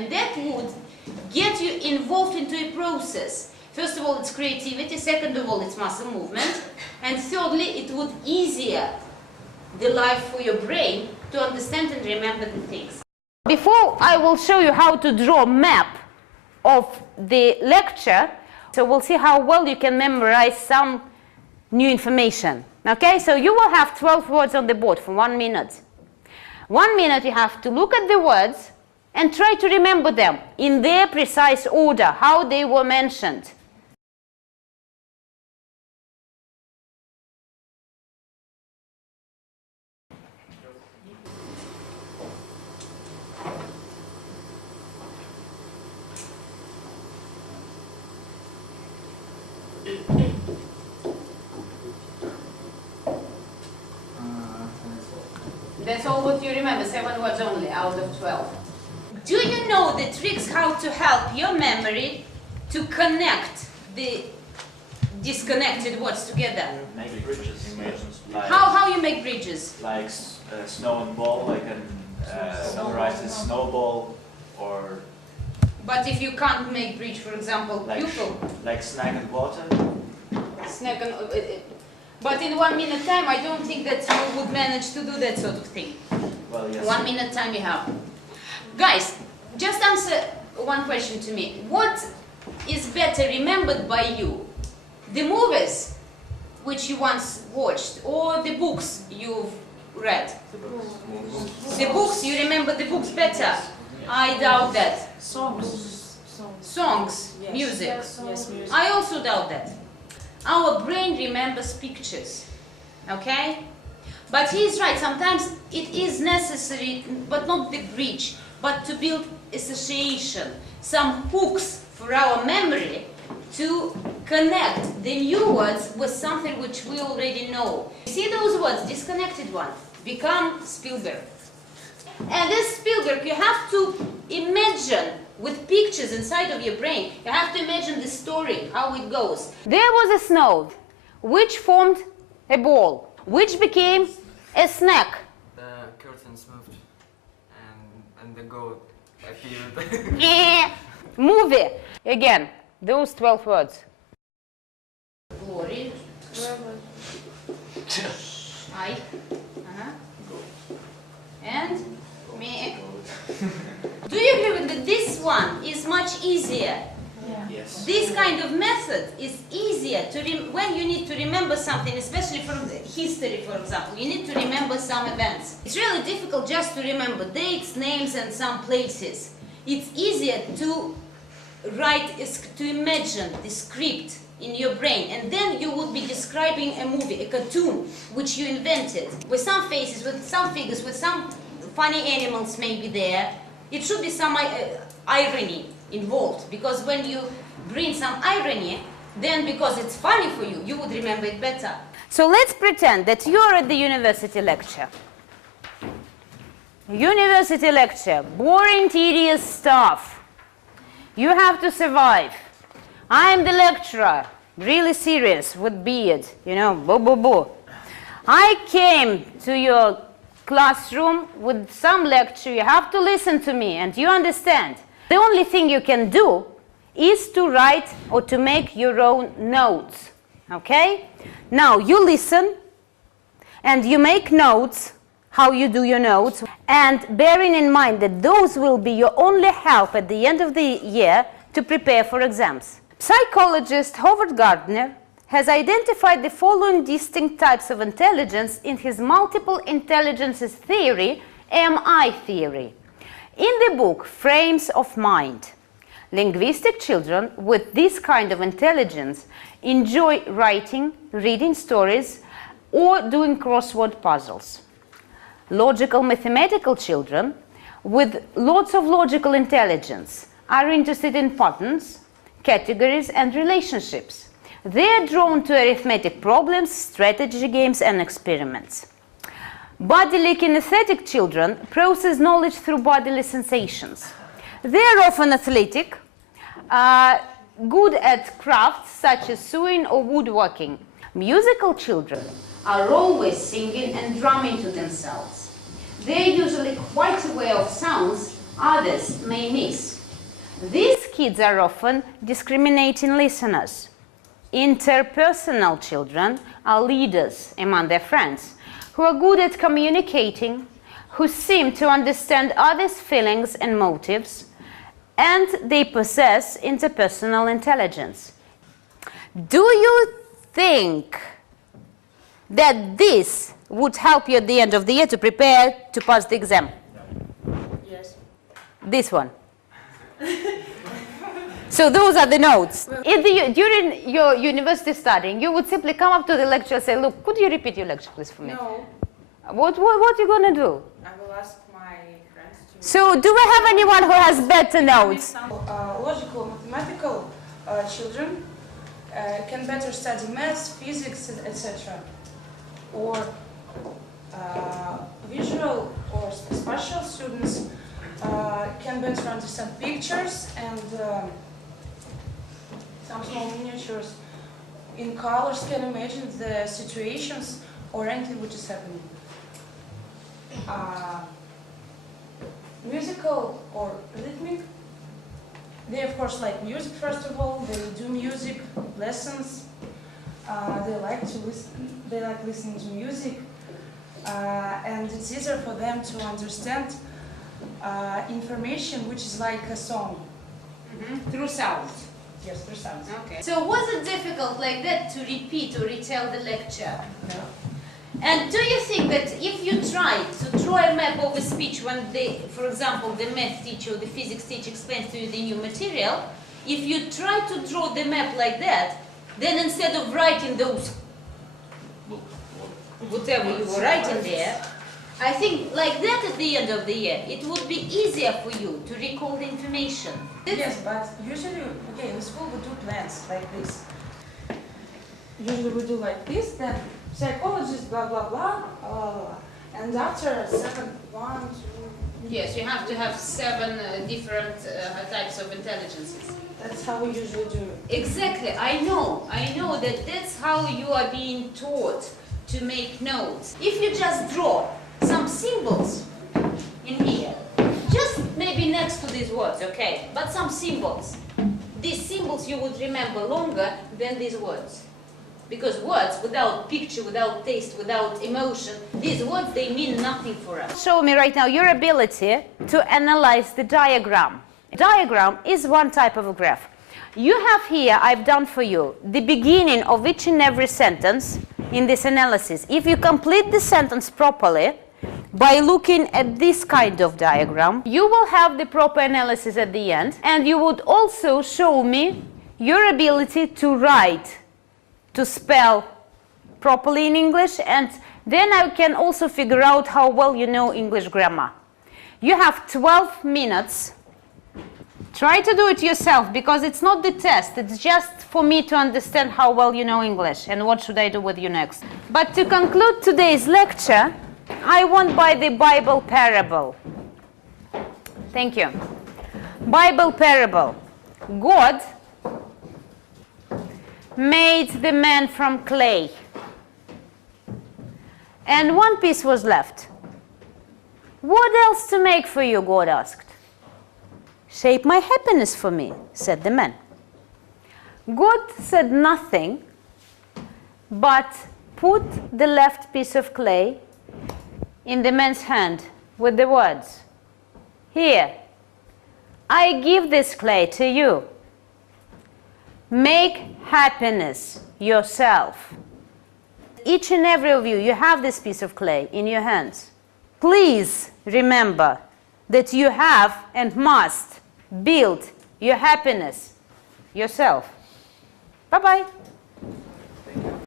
And that would get you involved into a process. First of all, it's creativity. Second of all, it's muscle movement. And thirdly, it would easier the life for your brain to understand and remember the things. Before I will show you how to draw a map of the lecture, so we'll see how well you can memorize some new information. Okay, so you will have 12 words on the board for 1 minute. 1 minute you have to look at the words and try to remember them in their precise order, how they were mentioned. That's all what you remember, 7 words only out of 12. Do you know the tricks how to help your memory to connect the disconnected words together? Make bridges. Like, how you make bridges? Like snow and ball, I can memorize the snowball, or... But if you can't make bridge, for example, like, pupil. Like snack and water? Snack and... but in 1 minute time, I don't think that you would manage to do that sort of thing. Well, yes. 1 minute time you have. Guys, just answer one question to me. What is better remembered by you? The movies which you once watched, or the books you've read? The books, you remember the books better? I doubt that. Songs. Songs, Yes. music. Yes, music. I also doubt that. Our brain remembers pictures, okay? But he's right, sometimes it is necessary, but not the bridge, but to build association, some hooks for our memory to connect the new words with something which we already know. See those words, disconnected one, become Spielberg. And this Spielberg, you have to imagine with pictures inside of your brain. You have to imagine the story, how it goes. There was a snow, which formed a ball, which became a snack. The curtains moved, and the goat appeared. Movie. Again, those 12 words. Glory. I. And me. Do you agree with that this one is much easier? Yeah. Yes. This kind of method is easier to when you need to remember something, especially from history, for example. You need to remember some events. It's really difficult just to remember dates, names, and some places. It's easier to write, to imagine the script in your brain, and then you would be describing a movie, a cartoon, which you invented, with some faces, with some figures, with some funny animals maybe there. It should be some irony involved, because when you bring some irony, then because it's funny for you, you would remember it better. So let's pretend that you're at the university lecture. University lecture, boring, tedious stuff. You have to survive. I'm the lecturer, really serious, with beard, you know, boo. I came to your classroom with some lecture. You have to listen to me, and you understand. The only thing you can do is to write or to make your own notes, okay? Now, you listen, and you make notes, how you do your notes, and bearing in mind that those will be your only help at the end of the year to prepare for exams. Psychologist Howard Gardner has identified the following distinct types of intelligence in his multiple intelligences theory, MI theory. In the book Frames of Mind, linguistic children with this kind of intelligence enjoy writing, reading stories, or doing crossword puzzles. Logical mathematical children with lots of logical intelligence are interested in patterns, categories, and relationships. They are drawn to arithmetic problems, strategy games, and experiments. Bodily kinesthetic children process knowledge through bodily sensations. They are often athletic, good at crafts such as sewing or woodworking. Musical children are always singing and drumming to themselves. They are usually quite aware of sounds others may miss. These kids are often discriminating listeners. Interpersonal children are leaders among their friends, who are good at communicating, who seem to understand others' feelings and motives, and they possess interpersonal intelligence. Do you think that this would help you at the end of the year to prepare to pass the exam? Yes. This one. So those are the notes. During your university studying, you would simply come up to the lecturer and say, look, could you repeat your lecture, please, for me? No, What are you going to do? I will ask my friends to. So do we have anyone who has better notes? Logical, mathematical children can better study maths, physics, etc. Or visual or spatial students can better understand pictures and some small miniatures in colors, can imagine the situations or anything which is happening. Musical or rhythmic, they of course like music first of all, they do music lessons, they like listening to music, and it's easier for them to understand information which is like a song. Through sound. Yes, through sounds. Okay. So was it difficult like that to repeat or retell the lecture? No. And do you think that if you try to draw a map over speech when for example, the math teacher or the physics teacher explains to you the new material, if you try to draw the map like that, then instead of writing those, whatever you were writing there, I think like that at the end of the year, it would be easier for you to recall the information. Yes, but usually, okay, in school we do plans like this. Usually we do like this, then psychologist, blah, blah, blah, and after 7, 1, 2... Yes, you have to have 7 different types of intelligences. That's how we usually do it. Exactly, I know that that's how you are being taught to make notes. If you just draw some symbols in here, just maybe next to these words, okay, but some symbols. These symbols you would remember longer than these words. Because words without picture, without taste, without emotion, these words, they mean nothing for us. Show me right now your ability to analyze the diagram. Diagram is one type of a graph. You have here, I've done for you, the beginning of each and every sentence in this analysis. If you complete the sentence properly, by looking at this kind of diagram, you will have the proper analysis at the end, and you would also show me your ability to write, to spell properly in English, and then I can also figure out how well you know English grammar. You have 12 minutes. Try to do it yourself, because it's not the test, it's just for me to understand how well you know English and what should I do with you next. But to conclude today's lecture, I want by the Bible parable. Thank you. Bible parable. God made the man from clay, and one piece was left. What else to make for you? God asked. Shape my happiness for me, said the man. God said nothing, but put the left piece of clay in the man's hand with the words, "Here, I give this clay to you. Make happiness yourself." Each and every of you, you have this piece of clay in your hands. Please remember that you have and must build your happiness yourself. Bye-bye.